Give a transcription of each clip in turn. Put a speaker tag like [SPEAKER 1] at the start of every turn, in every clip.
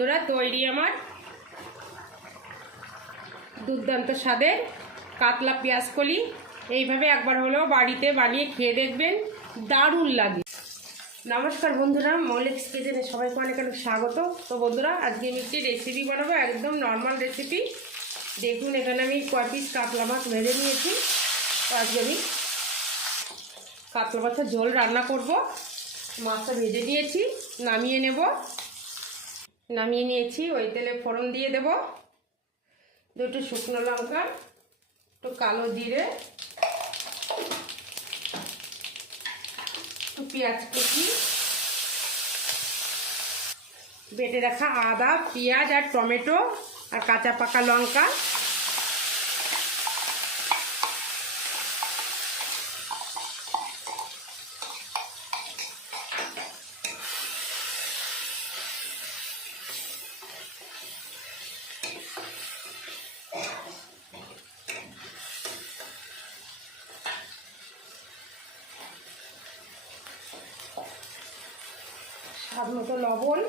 [SPEAKER 1] বন্ধুরা, তৈরি আমার দুর্দান্ত স্বাদের কাতলা পেঁয়াজ কলি এইভাবে একবার হলেও বাড়িতে বানিয়ে খেয়ে দেখবেন, দারুণ লাগে। নমস্কার বন্ধুরা মৌলিক্স কিচেনে সবাইকে অনেক অনেক স্বাগত। তো বন্ধুরা, আজকে আমি একটি রেসিপি বানাবো, একদম নর্মাল রেসিপি দেখুন, এখানে আমি কয় পিস কাতলা মাছ ভেজে নিয়েছি। তো আজকে আমি কাতলা মাছের ঝোল রান্না করব। মাছটা ভেজে নিয়েছি, নামিয়ে নেব। নামিয়ে নিয়েছি, ওই তেলে ফোড়ন দিয়ে দেব। দুটো শুকনো লঙ্কা, একটু কালো জিরে, একটু পেঁয়াজ কুচি, বেটে রাখা আদা, পেঁয়াজ আর টমেটো আর কাঁচা পাকা লঙ্কা। স্বাদ মতো লবণ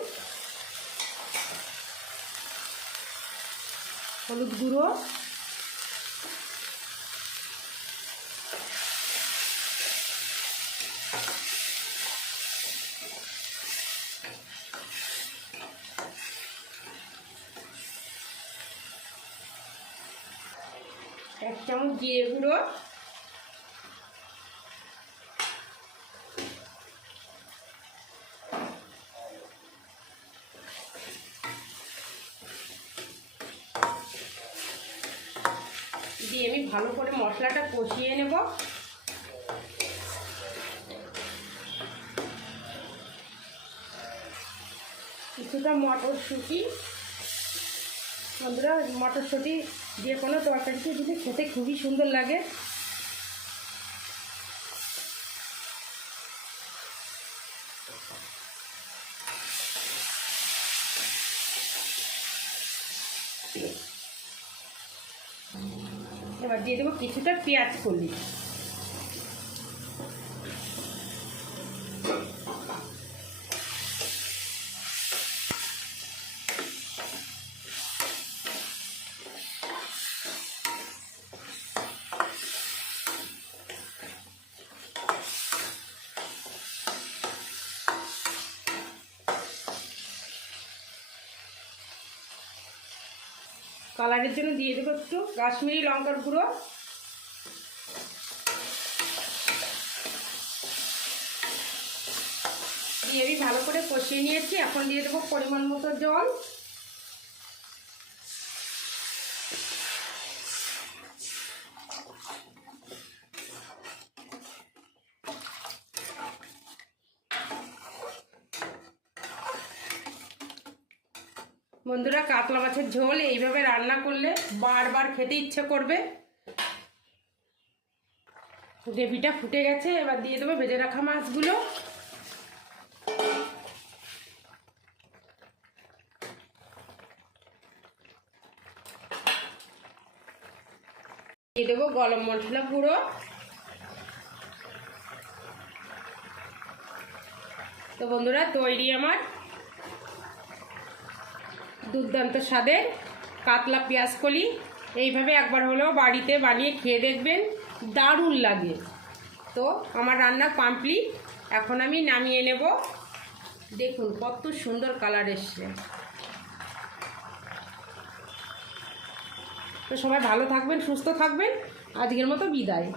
[SPEAKER 1] হলুদ গুঁড়ো এক চামচ জিরে গুঁড়ো দিয়ে আমি ভালো করে মশলাটা কষিয়ে নেব। কিছুটা মটরশুঁটি। বন্ধুরা, মটরশুঁটি যে কোনো তরকারিতে যদি খেতে খুবই সুন্দর লাগে। এবার দিয়ে দেবো কিছুটা পেঁয়াজ কলি। কালারের জন্য দিয়ে দেবো একটু। কাশ্মীরি লঙ্কার গুঁড়ো। দিয়ে আমি ভালো করে কষিয়ে নিয়েছি। এখন দিয়ে দেবো পরিমাণ মতো জল। বন্ধুরা কাতলা মাছের ঝোল, এইভাবে রান্না করলে বারবার খেতে ইচ্ছে করবে। গ্রেভিটা ফুটে গেছে, এবার দিয়ে দেবো ভেজে রাখা মাছগুলো। দিয়ে দেবো গরম মশলা গুঁড়ো। তো বন্ধুরা, তৈরি আমার দুর্দান্ত স্বাদের কাতলা পেঁয়াজ কলি। এইভাবে একবার হলেও বাড়িতে বানিয়ে খেয়ে দেখবেন, দারুণ লাগে। তো আমার রান্না কমপ্লিট এখন আমি নামিয়ে নেব। দেখুন কত সুন্দর কালার এসছে। তো সবাই ভালো থাকবেন, সুস্থ থাকবেন। আজকের মতো বিদায়।